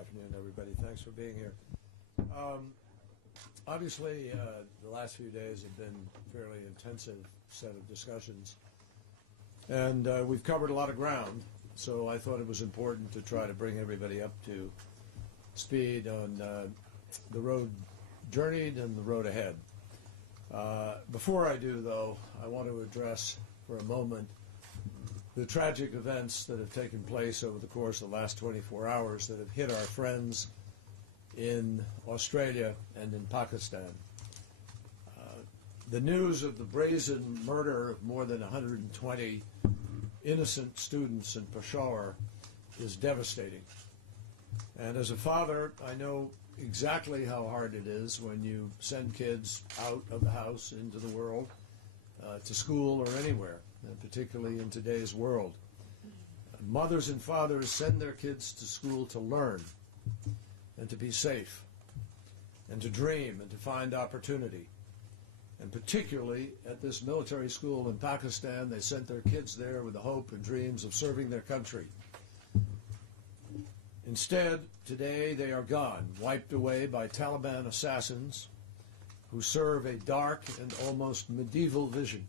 Afternoon, everybody. Thanks for being here. Obviously, the last few days have been a fairly intensive set of discussions, and we've covered a lot of ground, so I thought it was important to try to bring everybody up to speed on the road journeyed and the road ahead. Before I do, though, I want to address for a moment the tragic events that have taken place over the course of the last 24 hours that have hit our friends in Australia and in Pakistan. The news of the brazen murder of more than 120 innocent students in Peshawar is devastating. And as a father, I know exactly how hard it is when you send kids out of the house into the world, to school or anywhere, and particularly in today's world. Mothers and fathers send their kids to school to learn and to be safe and to dream and to find opportunity. And particularly at this military school in Pakistan, they sent their kids there with the hope and dreams of serving their country. Instead, today they are gone, wiped away by Taliban assassins who serve a dark and almost medieval vision,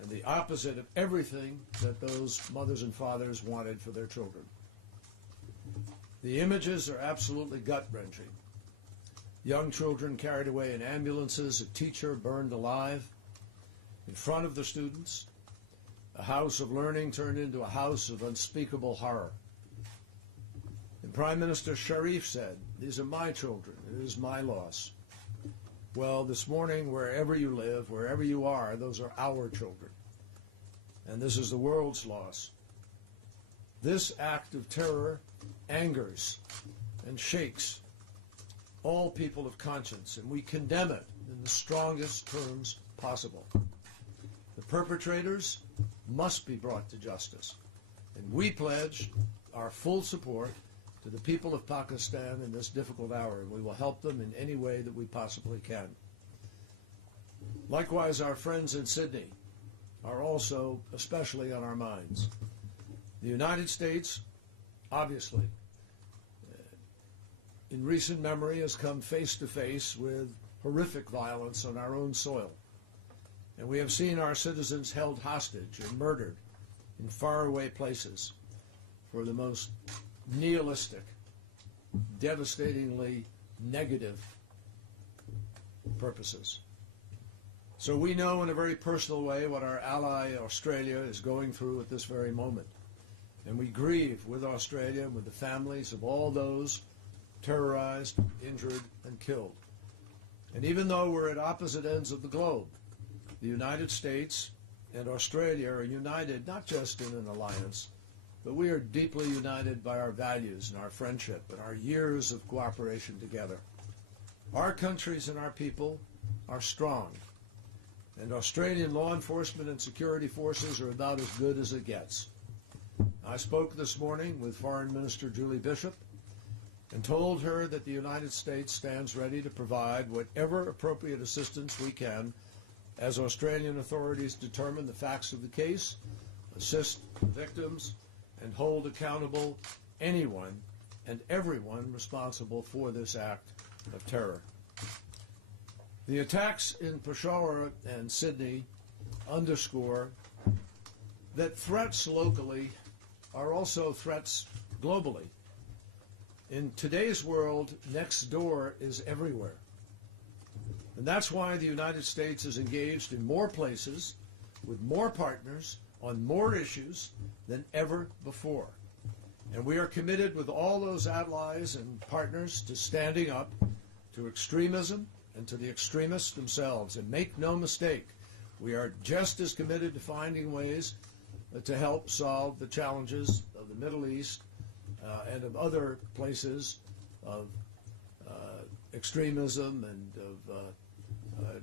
and the opposite of everything that those mothers and fathers wanted for their children. The images are absolutely gut-wrenching. Young children carried away in ambulances, a teacher burned alive in front of the students, a house of learning turned into a house of unspeakable horror. And Prime Minister Sharif said, "These are my children, it is my loss." Well, this morning, wherever you live, wherever you are, those are our children. And this is the world's loss. This act of terror angers and shakes all people of conscience, and we condemn it in the strongest terms possible. The perpetrators must be brought to justice, and we pledge our full support to the people of Pakistan in this difficult hour, and we will help them in any way that we possibly can. Likewise, our friends in Sydney are also especially on our minds. The United States, obviously, in recent memory has come face to face with horrific violence on our own soil. And we have seen our citizens held hostage and murdered in faraway places for the most nihilistic, devastatingly negative purposes. So we know in a very personal way what our ally Australia is going through at this very moment. And we grieve with Australia, with the families of all those terrorized, injured, and killed. And even though we're at opposite ends of the globe, the United States and Australia are united not just in an alliance, but we are deeply united by our values and our friendship and our years of cooperation together. Our countries and our people are strong, and Australian law enforcement and security forces are about as good as it gets. I spoke this morning with Foreign Minister Julie Bishop and told her that the United States stands ready to provide whatever appropriate assistance we can as Australian authorities determine the facts of the case, assist the victims, and hold accountable anyone and everyone responsible for this act of terror. The attacks in Peshawar and Sydney underscore that threats locally are also threats globally. In today's world, next door is everywhere. And that's why the United States is engaged in more places, with more partners, on more issues than ever before. And we are committed with all those allies and partners to standing up to extremism and to the extremists themselves. And make no mistake, we are just as committed to finding ways to help solve the challenges of the Middle East and of other places of extremism and of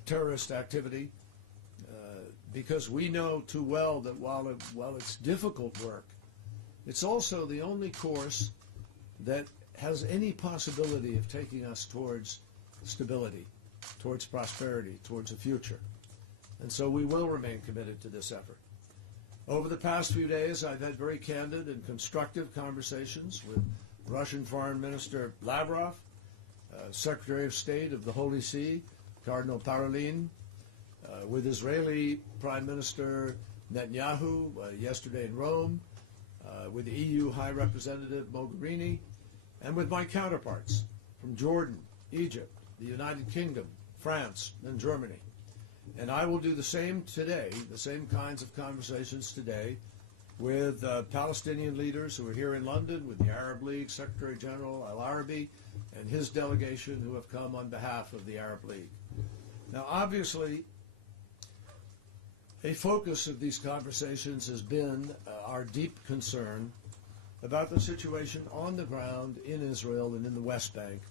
terrorist activity, because we know too well that while it's difficult work, it's also the only course that has any possibility of taking us towards stability, towards prosperity, towards a future. And so we will remain committed to this effort. Over the past few days, I've had very candid and constructive conversations with Russian Foreign Minister Lavrov, Secretary of State of the Holy See, Cardinal Parolin, with Israeli Prime Minister Netanyahu yesterday in Rome, with the EU High Representative Mogherini, and with my counterparts from Jordan, Egypt, the United Kingdom, France, and Germany. And I will do the same today, the same kinds of conversations today with Palestinian leaders who are here in London, with the Arab League Secretary General Al-Arabi and his delegation who have come on behalf of the Arab League. Now, obviously, a focus of these conversations has been our deep concern about the situation on the ground in Israel and in the West Bank,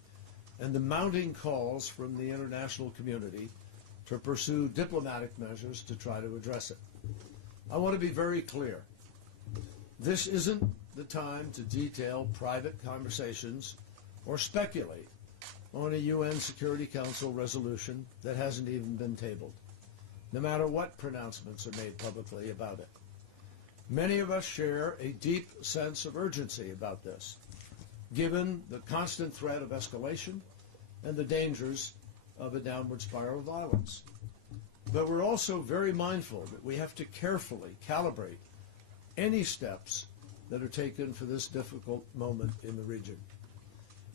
and the mounting calls from the international community to pursue diplomatic measures to try to address it. I want to be very clear. This isn't the time to detail private conversations or speculate on a UN Security Council resolution that hasn't even been tabled, no matter what pronouncements are made publicly about it. Many of us share a deep sense of urgency about this, given the constant threat of escalation and the dangers of a downward spiral of violence. But we're also very mindful that we have to carefully calibrate any steps that are taken for this difficult moment in the region.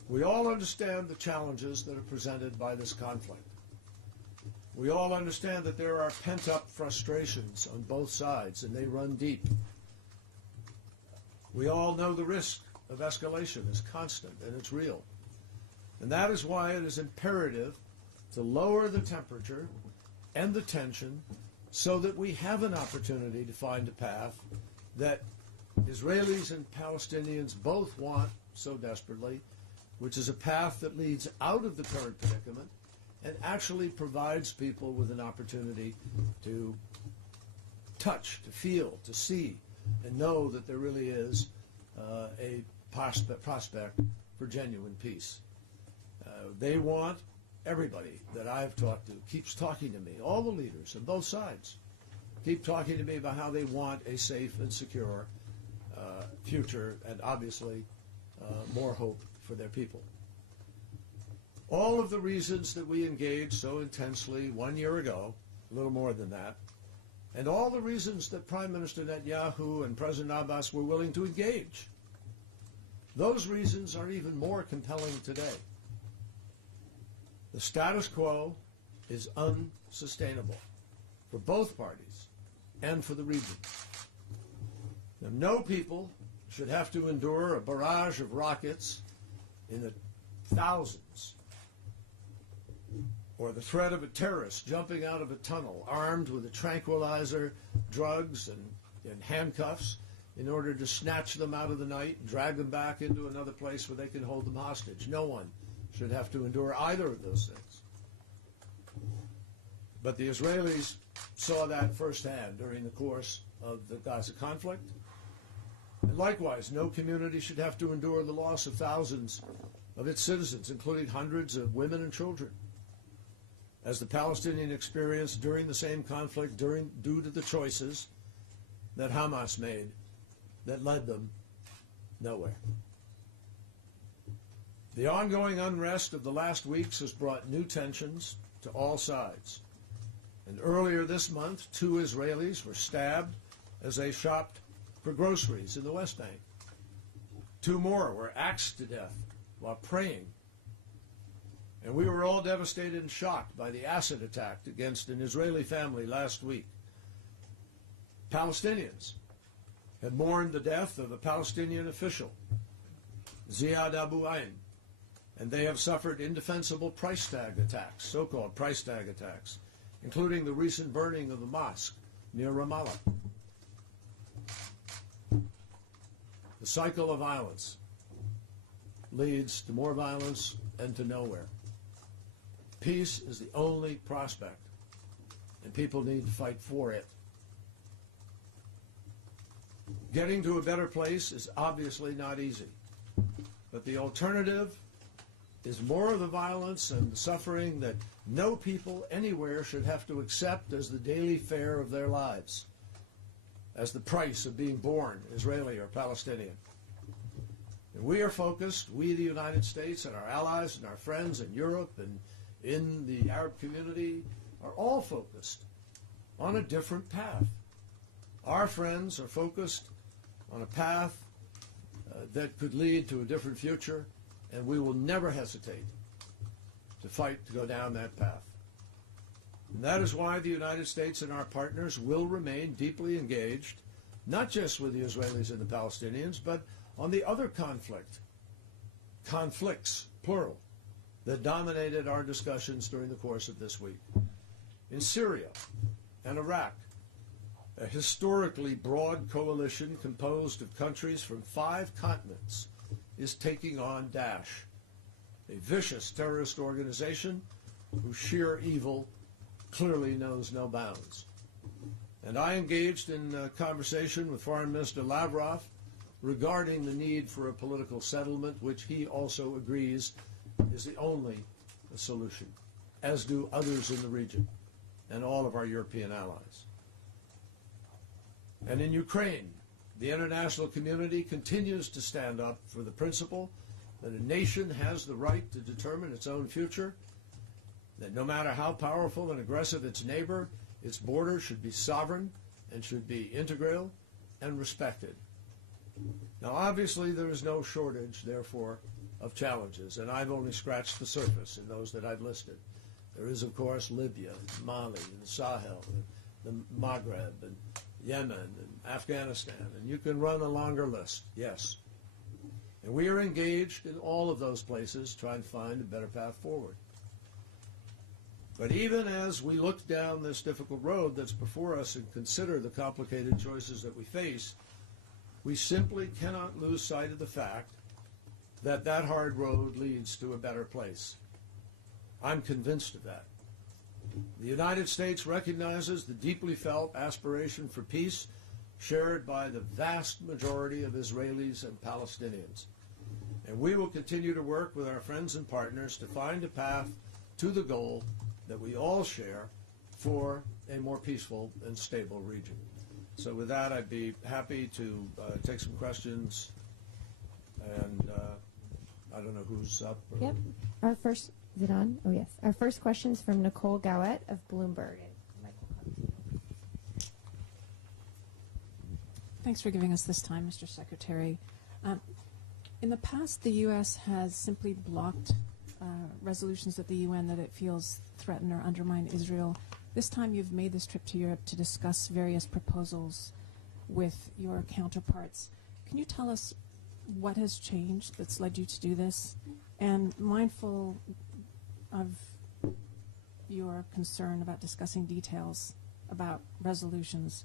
We all understand the challenges that are presented by this conflict. We all understand that there are pent-up frustrations on both sides, and they run deep. We all know the risk of escalation is constant, and it's real. And that is why it is imperative to lower the temperature and the tension so that we have an opportunity to find a path that Israelis and Palestinians both want so desperately, which is a path that leads out of the current predicament and actually provides people with an opportunity to touch, to feel, to see, and know that there really is a prospect for genuine peace. They want, everybody that I've talked to keeps talking to me, all the leaders on both sides keep talking to me about how they want a safe and secure future and obviously more hope for their people. All of the reasons that we engaged so intensely 1 year ago, a little more than that, and all the reasons that Prime Minister Netanyahu and President Abbas were willing to engage, those reasons are even more compelling today. The status quo is unsustainable for both parties and for the region. Now, no people should have to endure a barrage of rockets in the thousands, or the threat of a terrorist jumping out of a tunnel armed with a tranquilizer, drugs, and handcuffs in order to snatch them out of the night and drag them back into another place where they can hold them hostage. No one should have to endure either of those things. But the Israelis saw that firsthand during the course of the Gaza conflict. And likewise, no community should have to endure the loss of thousands of its citizens, including hundreds of women and children, as the Palestinian experienced during the same conflict due to the choices that Hamas made that led them nowhere. The ongoing unrest of the last weeks has brought new tensions to all sides. And earlier this month, 2 Israelis were stabbed as they shopped for groceries in the West Bank. 2 more were axed to death while praying. And we were all devastated and shocked by the acid attack against an Israeli family last week. Palestinians have mourned the death of a Palestinian official, Ziad Abu Ain, and they have suffered indefensible price tag attacks, so-called price tag attacks, including the recent burning of the mosque near Ramallah. The cycle of violence leads to more violence and to nowhere. Peace is the only prospect, and people need to fight for it. Getting to a better place is obviously not easy, but the alternative is more of the violence and the suffering that no people anywhere should have to accept as the daily fare of their lives, as the price of being born Israeli or Palestinian. And we are focused, we the United States and our allies and our friends in Europe and in the Arab community are all focused on a different path. Our friends are focused on a path that could lead to a different future, and we will never hesitate to fight to go down that path. And that is why the United States and our partners will remain deeply engaged, not just with the Israelis and the Palestinians, but on the other conflicts, plural, that dominated our discussions during the course of this week. In Syria and Iraq, a historically broad coalition composed of countries from 5 continents is taking on Daesh, a vicious terrorist organization whose sheer evil clearly knows no bounds. And I engaged in a conversation with Foreign Minister Lavrov regarding the need for a political settlement, which he also agrees is the only solution, as do others in the region and all of our European allies. And in Ukraine, the international community continues to stand up for the principle that a nation has the right to determine its own future, that no matter how powerful and aggressive its neighbor, its border should be sovereign and should be integral and respected. Now, obviously, there is no shortage, therefore, of challenges, and I've only scratched the surface in those that I've listed. There is, of course, Libya, Mali, and the Sahel, and the Maghreb, and Yemen, and Afghanistan, and you can run a longer list, yes. And we are engaged in all of those places trying to find a better path forward. But even as we look down this difficult road that's before us and consider the complicated choices that we face, we simply cannot lose sight of the fact that that hard road leads to a better place. I'm convinced of that. The United States recognizes the deeply felt aspiration for peace shared by the vast majority of Israelis and Palestinians. And we will continue to work with our friends and partners to find a path to the goal that we all share for a more peaceful and stable region. So with that, I'd be happy to take some questions. And I don't know who's up. Yep. Our first, is it on? Oh, yes. Our first question is from Nicole Gowett of Bloomberg. Thanks for giving us this time, Mr. Secretary. In the past, the U.S. has simply blocked resolutions at the UN that it feels threaten or undermine Israel. This time you've made this trip to Europe to discuss various proposals with your counterparts. Can you tell us what has changed that's led you to do this? And mindful of your concern about discussing details about resolutions,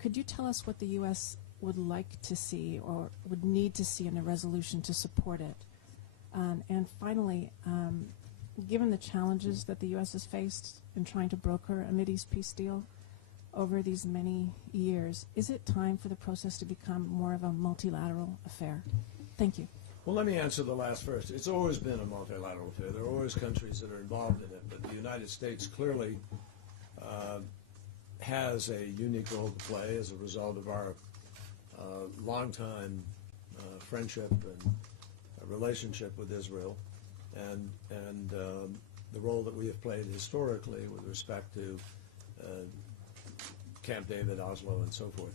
could you tell us what the U.S. would like to see or would need to see in a resolution to support it? And finally, given the challenges that the U.S. has faced in trying to broker a Mideast peace deal over these many years, is it time for the process to become more of a multilateral affair? Thank you. Well, let me answer the last first. It's always been a multilateral affair. There are always countries that are involved in it, but the United States clearly has a unique role to play as a result of our longtime friendship and relationship with Israel, and the role that we have played historically with respect to Camp David, Oslo, and so forth.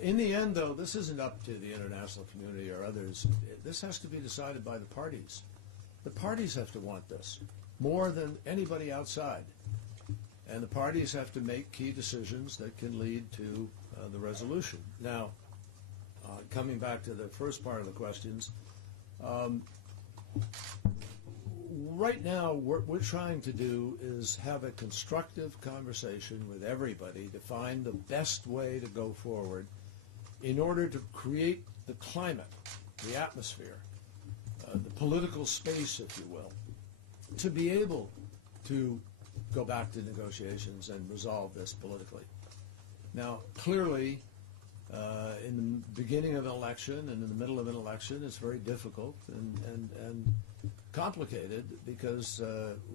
In the end, though, this isn't up to the international community or others. This has to be decided by the parties. The parties have to want this more than anybody outside. And the parties have to make key decisions that can lead to the resolution. Now, coming back to the first part of the questions, right now what we're trying to do is have a constructive conversation with everybody to find the best way to go forward in order to create the climate, the atmosphere, the political space, if you will, to be able to go back to negotiations and resolve this politically. Now, clearly, in the beginning of an election and in the middle of an election, it's very difficult and complicated because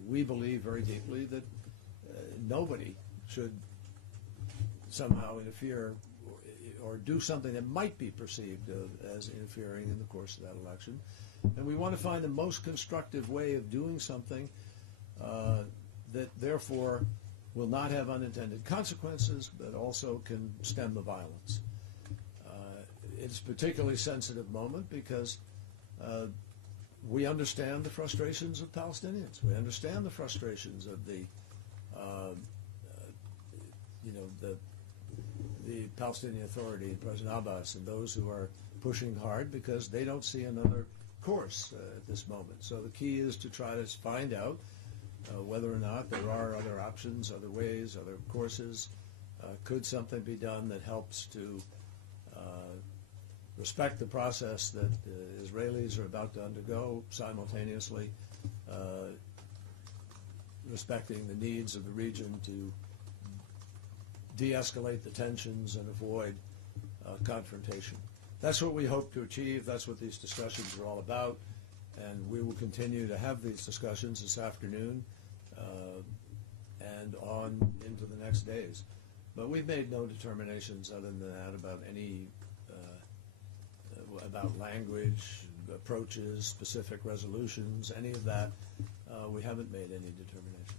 we believe very deeply that nobody should somehow interfere or do something that might be perceived as interfering in the course of that election. And we want to find the most constructive way of doing something that therefore will not have unintended consequences, but also can stem the violence. It's a particularly sensitive moment because we understand the frustrations of Palestinians. We understand the frustrations of the Palestinian Authority and President Abbas and those who are pushing hard because they don't see another course at this moment. So the key is to try to find out whether or not there are other options, other ways, other courses. Could something be done that helps to respect the process that Israelis are about to undergo, simultaneously respecting the needs of the region to de-escalate the tensions and avoid confrontation. That's what we hope to achieve. That's what these discussions are all about. And we will continue to have these discussions this afternoon and on into the next days. But we've made no determinations other than that about any about language, approaches, specific resolutions, any of that. We haven't made any determinations.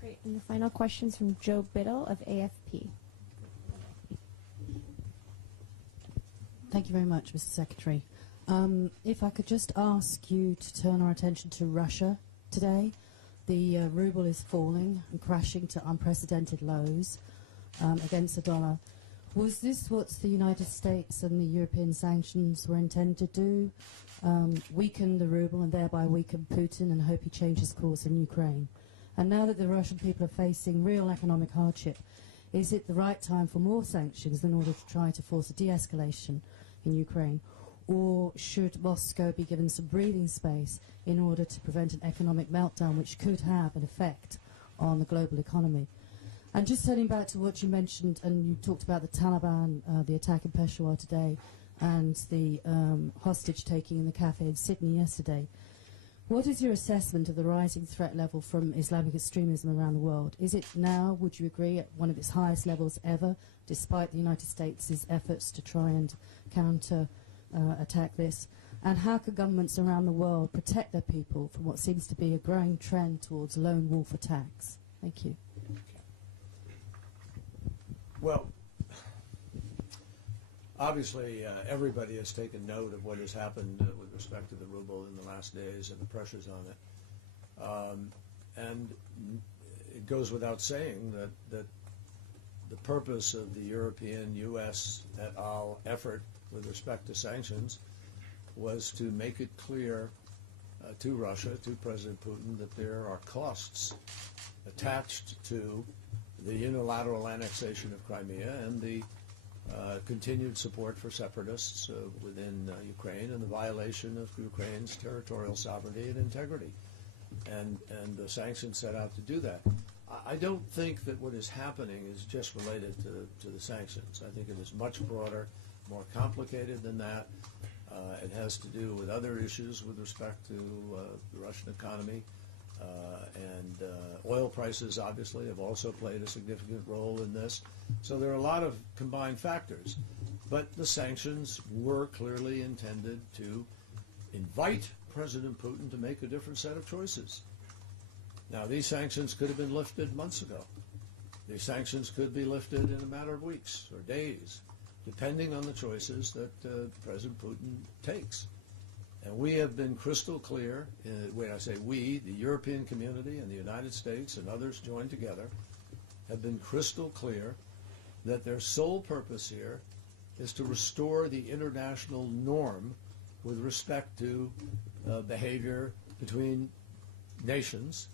Great. And the final question is from Joe Biddle of AFP. Thank you very much, Mr. Secretary. If I could just ask you to turn our attention to Russia today. The ruble is falling and crashing to unprecedented lows against the dollar. Was this what the United States and the European sanctions were intended to do? Weaken the ruble and thereby weaken Putin and hope he changes course in Ukraine? And now that the Russian people are facing real economic hardship, is it the right time for more sanctions in order to try to force a de-escalation in Ukraine? Or should Moscow be given some breathing space in order to prevent an economic meltdown which could have an effect on the global economy? And just turning back to what you mentioned, and you talked about the Taliban, the attack in Peshawar today, and the hostage-taking in the cafe in Sydney yesterday. What is your assessment of the rising threat level from Islamic extremism around the world? Is it now, would you agree, at one of its highest levels ever, despite the United States' efforts to try and attack this? And how can governments around the world protect their people from what seems to be a growing trend towards lone wolf attacks? Thank you. Well, obviously, everybody has taken note of what has happened with respect to the ruble in the last days and the pressures on it. And it goes without saying that the purpose of the European, U.S. et al. Effort with respect to sanctions was to make it clear to Russia, to President Putin, that there are costs attached to the unilateral annexation of Crimea and the continued support for separatists within Ukraine and the violation of Ukraine's territorial sovereignty and integrity. And the sanctions set out to do that. I don't think that what is happening is just related to the sanctions. I think it is much broader, more complicated than that. It has to do with other issues with respect to the Russian economy. And oil prices, obviously, have also played a significant role in this. So there are a lot of combined factors. But the sanctions were clearly intended to invite President Putin to make a different set of choices. Now, these sanctions could have been lifted months ago. These sanctions could be lifted in a matter of weeks or days, depending on the choices that President Putin takes. And we have been crystal clear, when I say we, the European community and the United States and others joined together, have been crystal clear that their sole purpose here is to restore the international norm with respect to behavior between nations,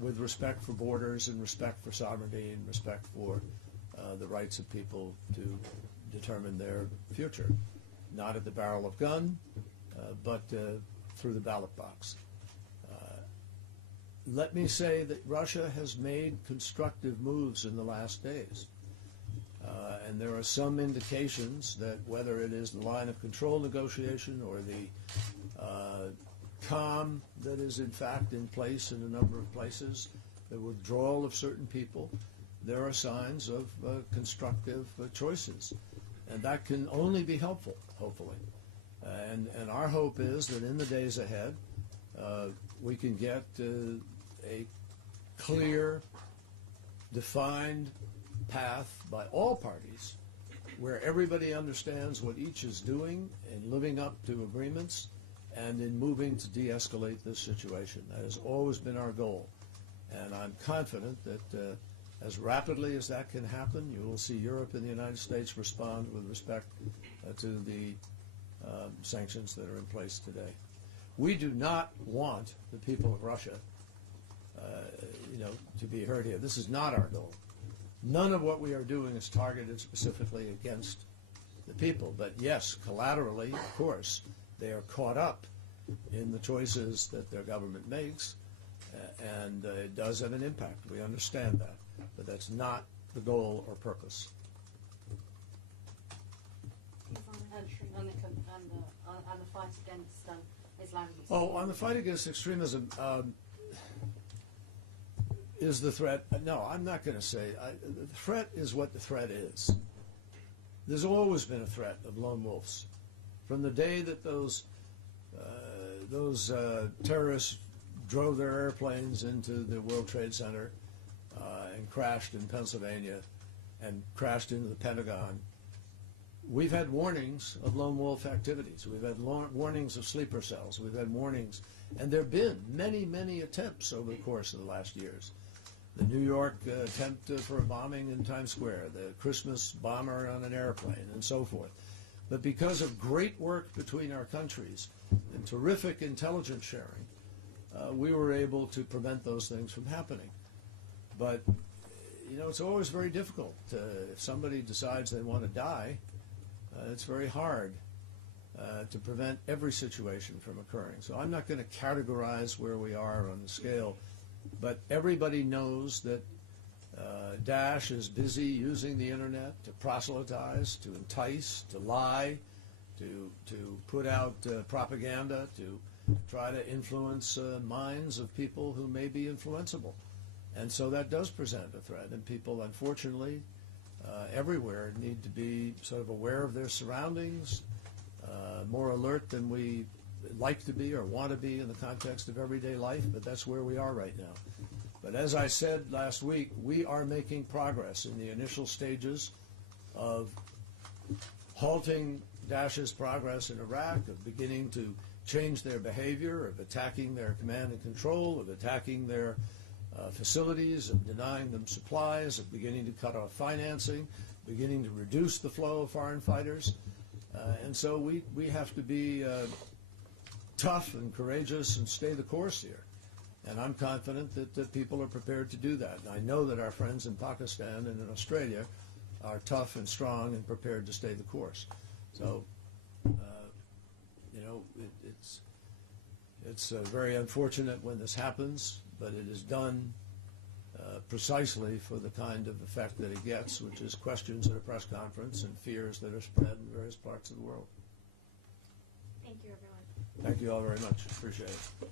with respect for borders and respect for sovereignty and respect for the rights of people to determine their future. Not at the barrel of gun, but through the ballot box. Let me say that Russia has made constructive moves in the last days. And there are some indications that whether it is the line of control negotiation or the calm that is in fact in place in a number of places, the withdrawal of certain people, there are signs of constructive choices. And that can only be helpful, hopefully. And our hope is that in the days ahead, we can get a clear, defined path by all parties where everybody understands what each is doing in living up to agreements and in moving to de-escalate this situation. That has always been our goal. And I'm confident that as rapidly as that can happen, you will see Europe and the United States respond with respect to the sanctions that are in place today. We do not want the people of Russia, to be heard here. This is not our goal. None of what we are doing is targeted specifically against the people. But yes, collaterally, of course, they are caught up in the choices that their government makes, and it does have an impact. We understand that. But that's not the goal or purpose. On the fight against Islamism. Oh, on the fight against extremism, is the threat? No, I'm not going to say. The threat is what the threat is. There's always been a threat of lone wolves. From the day that those terrorists drove their airplanes into the World Trade Center and crashed in Pennsylvania and crashed into the Pentagon, we've had warnings of lone wolf activities. We've had warnings of sleeper cells. We've had warnings. And there have been many, many attempts over the course of the last years. The New York attempt for a bombing in Times Square, the Christmas bomber on an airplane, and so forth. But because of great work between our countries and terrific intelligence sharing, we were able to prevent those things from happening. But, it's always very difficult. If somebody decides they want to die, it's very hard to prevent every situation from occurring. So I'm not going to categorize where we are on the scale, but everybody knows that Daesh is busy using the internet to proselytize, to entice, to lie, to put out propaganda, to try to influence minds of people who may be influenceable. And so that does present a threat, and people, unfortunately, everywhere need to be sort of aware of their surroundings, more alert than we like to be or want to be in the context of everyday life, but that's where we are right now. But as I said last week, we are making progress in the initial stages of halting Daesh's progress in Iraq, of beginning to change their behavior, of attacking their command and control, of attacking their facilities, of denying them supplies, of beginning to cut off financing, beginning to reduce the flow of foreign fighters. And so we have to be tough and courageous and stay the course here. And I'm confident that people are prepared to do that. And I know that our friends in Pakistan and in Australia are tough and strong and prepared to stay the course. So, it's very unfortunate when this happens, but it is done precisely for the kind of effect that it gets, which is questions at a press conference and fears that are spread in various parts of the world. Thank you, everyone. Thank you all very much. Appreciate it.